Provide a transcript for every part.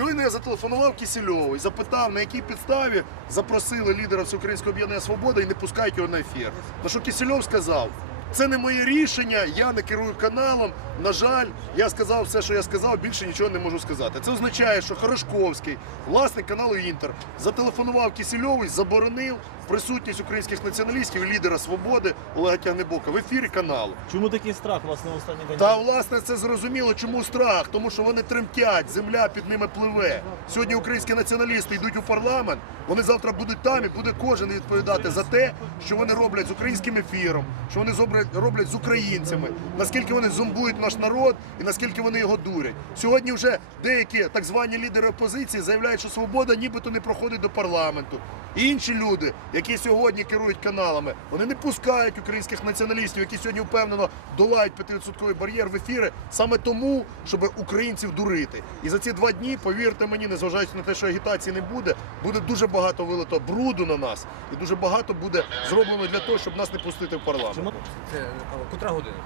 Щойно я зателефонував Кісільову і запитав, на якій підставі запросили лідера Всеукраїнського об'єднання Свобода і не пускають його на ефір. На що Кісельов сказав, це не моє рішення, я не керую каналом. На жаль, я сказав все, що я сказав, більше нічого не можу сказати. Це означає, що Хорошковський, власник каналу Інтер, зателефонував Кісільову і заборонив присутність українських націоналістів і лідера свободи Олега Тягнебока в ефірі каналу. Чому такий страх у вас на останній день? Та власне це зрозуміло, чому страх, тому що вони тремтять, земля під ними пливе. Сьогодні українські націоналісти йдуть у парламент. Вони завтра будуть там і буде кожен відповідати за те, що вони роблять з українським ефіром, що вони роблять з українцями, наскільки вони зомбують наш народ і наскільки вони його дурять. Сьогодні вже деякі так звані лідери опозиції заявляють, що свобода нібито не проходить до парламенту. І інші люди, які сьогодні керують каналами, вони не пускають українських націоналістів, які сьогодні впевнено долають 5% бар'єр в ефіри, саме тому, щоб українців дурити. І за ці два дні, повірте мені, незважаючи на те, що агітації не буде, буде дуже багато вилито бруду на нас, і дуже багато буде зроблено для того, щоб нас не пустити в парламент. Це котра година?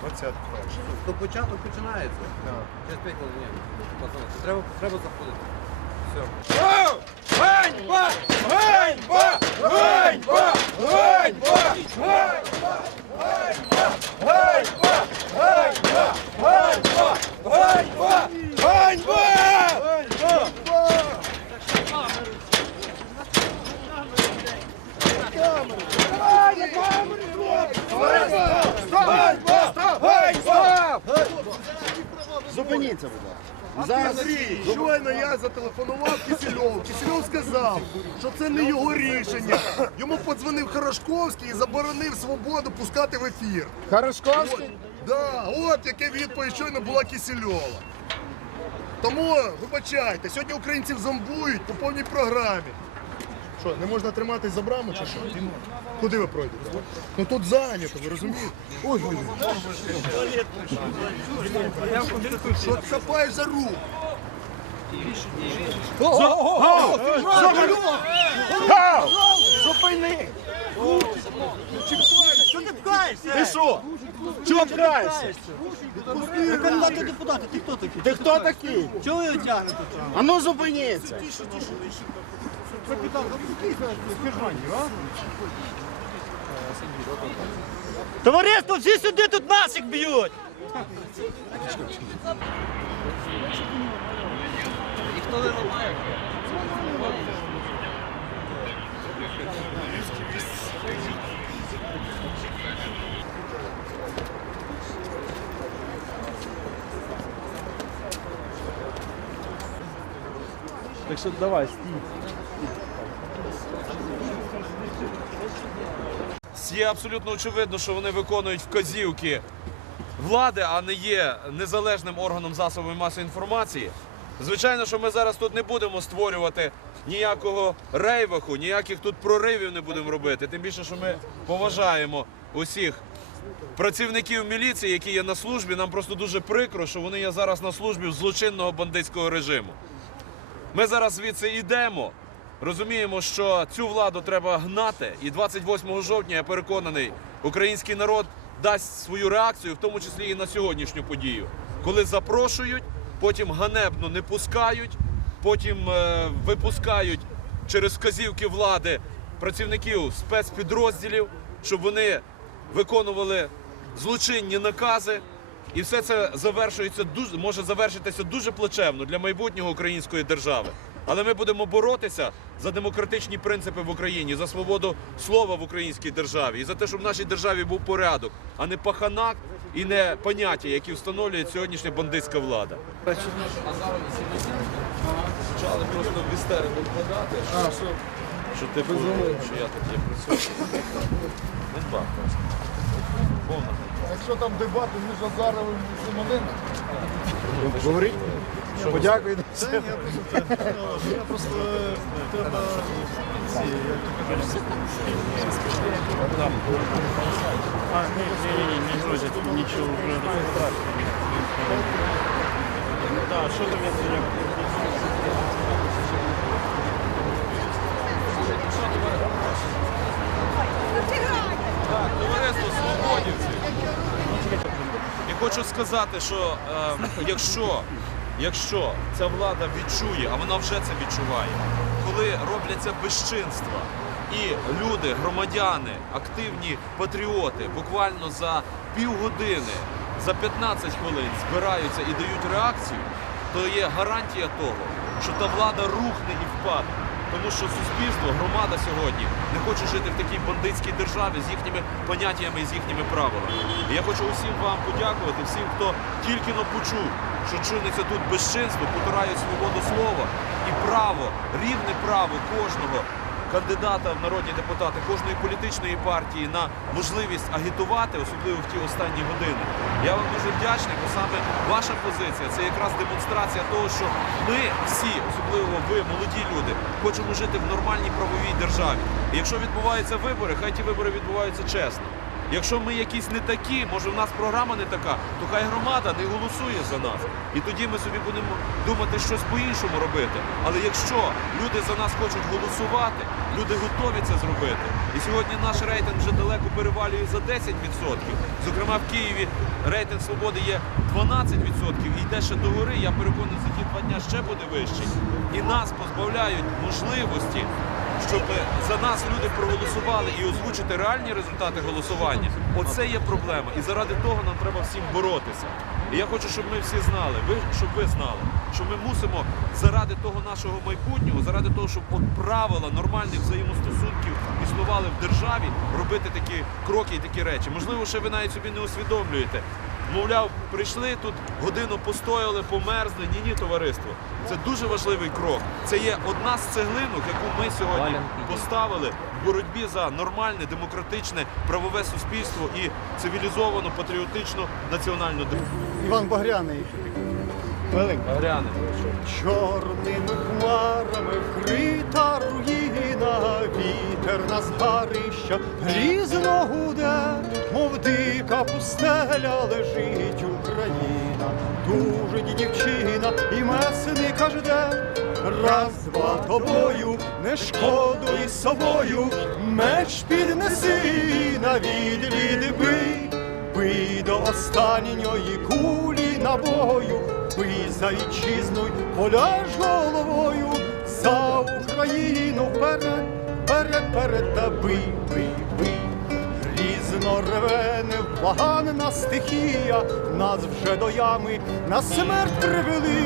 21. То початок починається. Через 5 хвилин. Ні, пацани, це треба, треба заходити. Все. Зупиніться, будь ласка. Андрій, щойно я зателефонував Кисельову. Кисельов сказав, що це не його рішення. Йому подзвонив Хорошковський і заборонив свободу пускати в ефір. Хорошковський? Да, от яке відповідь щойно була Кисельова. Тому вибачайте, сьогодні українців зомбують по повній програмі. Що, не можна триматись за браму чи що? Куди ви пройдете? Ну тут зайнято, ви розумієте? Ой, ой, ой. Що ти хапаєш за руку? Зупини! Що ти пхаєшся? Ти що? Чого пхаєшся? Ви кандидати депутати, ти хто такий? Ти хто такий? Чого ви тягнете там? А ну зупиніться. Товариство, всі сюди тут наших б'ють! Так що давай, стій. Є абсолютно очевидно, що вони виконують вказівки влади, а не є незалежним органом засобів масової інформації. Звичайно, що ми зараз тут не будемо створювати ніякого рейваху, ніяких тут проривів не будемо робити. Тим більше, що ми поважаємо усіх працівників міліції, які є на службі. Нам просто дуже прикро, що вони є зараз на службі в злочинного бандитського режиму. Ми зараз звідси йдемо. Розуміємо, що цю владу треба гнати, і 28 жовтня я переконаний, український народ дасть свою реакцію, в тому числі і на сьогоднішню подію, коли запрошують, потім ганебно не пускають, потім е, випускають через вказівки влади працівників спецпідрозділів, щоб вони виконували злочинні накази. І все це завершується дуже може завершитися дуже плачевно для майбутнього української держави. Але ми будемо боротися за демократичні принципи в Україні, за свободу слова в українській державі і за те, щоб в нашій державі був порядок, а не паханак і не поняття, які встановлює сьогоднішня бандитська влада. Почали просто в істерику вкладати, що, що типу, що я тут є присутній. Не дбав просто. Повна. Якщо там дебати між Азаровим і Симоненко, говоріть. Подякуйте. А, ні, ні, ні, не грузять нічого вже. Так, що тобі це? Товариство свободівців. І хочу сказати, що е, якщо якщо ця влада відчує, а вона вже це відчуває, коли робляться безчинства, і люди, громадяни, активні патріоти, буквально за півгодини, за 15 хвилин збираються і дають реакцію, то є гарантія того, що та влада рухне і впаде. Тому що суспільство, громада сьогодні не хоче жити в такій бандитській державі з їхніми поняттями і з їхніми правилами. І я хочу усім вам подякувати, всім, хто тільки но почув, що чиниться тут безчинство, потурають свободу слова і право, рівне право кожного кандидата в народні депутати, кожної політичної партії на можливість агітувати, особливо в ті останні години. Я вам дуже вдячний, бо саме ваша позиція це якраз демонстрація того, що ми всі, особливо ви, молоді люди, хочемо жити в нормальній правовій державі. І якщо відбуваються вибори, хай ті вибори відбуваються чесно. Якщо ми якісь не такі, може в нас програма не така, то хай громада не голосує за нас. І тоді ми собі будемо думати щось по-іншому робити. Але якщо люди за нас хочуть голосувати, люди готові це зробити. І сьогодні наш рейтинг вже далеко перевалює за 10%. Зокрема, в Києві рейтинг свободи є 12% і йде ще догори. Я переконаний, за ті два дня ще буде вищий. І нас позбавляють можливості щоб за нас люди проголосували і озвучити реальні результати голосування. Оце є проблема. І заради того нам треба всім боротися. І я хочу, щоб ми всі знали, ви щоб ви знали, що ми мусимо заради того нашого майбутнього, заради того, щоб от правила нормальних взаємостосунків існували в державі, робити такі кроки і такі речі. Можливо, ще ви навіть собі не усвідомлюєте. Мовляв, прийшли тут, годину постояли, померзли. Ні, ні, товариство. Це дуже важливий крок. Це є одна з цеглинок, яку ми сьогодні поставили в боротьбі за нормальне, демократичне, правове суспільство і цивілізовану, патріотичну національну державу. Іван Багряний. Велик. Гряни. Чорними хмарами вкрита руїна, вітер на згарища грізно гуде, мов дика пустеля лежить Україна, тужить дівчина і месника жде. Раз, два тобою, не шкодуй собою, меч піднеси на відлі бий. Бий до останньої кулі набою, бий за вітчизну, поляж головою, за Україну вперед, вперед, вперед, та бий, бий, бий. Різно реве невблаганна стихія, нас вже до ями на смерть привели,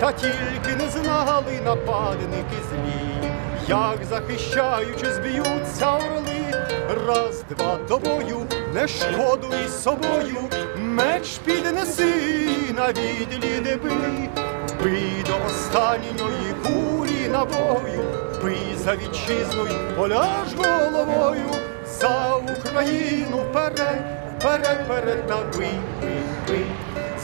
та тільки не знали нападники злі, як захищаючись б'ються орли, раз, два тобою, не шкодуй собою, меч піднеси на відлі не бий, бий до останньої кулі набою, бий за вітчизну, й поляж головою, за Україну вперед, вперед, вперед, та бий, бий, бий.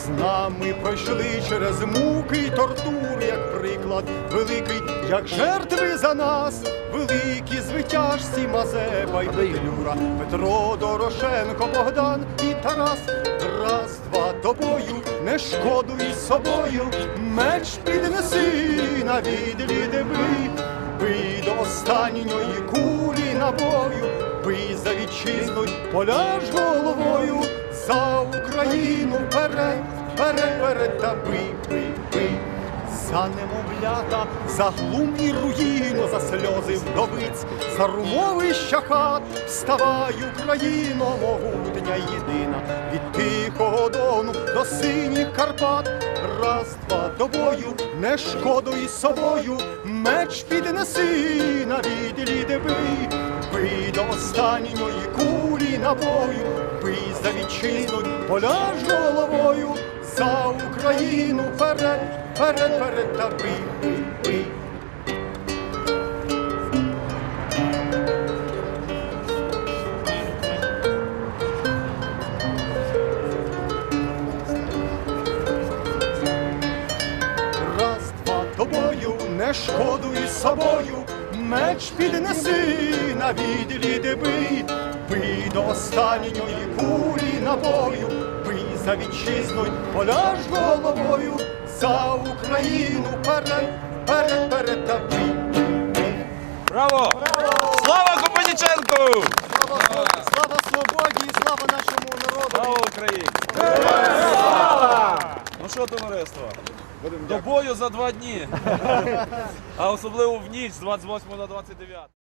З нами пройшли через муки й тортури, як приклад великий, як жертви за нас, великі звитяжці Мазепа й Петлюра, Петро Дорошенко, Богдан і Тарас. Раз, два тобою, не шкодуй собою, меч піднеси на відлі де бий, бий до останньої кулі набою, бий за вітчизну, поляж головою, за Україну вперед, вперед, вперед, та бий, бий, бий. За немовлята, за глум і руїну, за сльози вдовиць, за румовища хат, вставай, Україно, могутня єдина, від тихого дону до синіх Карпат. Раз, два тобою, не шкодуй собою, меч піднеси на відлі де бий, бий до останньої кулі набою, бий за вітчизну, поляж головою, за Україну вперед, вперед, вперед, та бий, бий. Раз, два тобою, не шкодуй собою, меч піднеси на відлі бий, бий до останньої кулі набою, бий за вітчизну, й поляж головою, за Україну вперед, вперед, вперед, та бий, бий. Браво! Слава Копаніченку! Слава, слава свободі і слава нашому народу! Слава Україні! Ну що, товариство? До бою за два дні. А особливо в ніч з 28 на 29.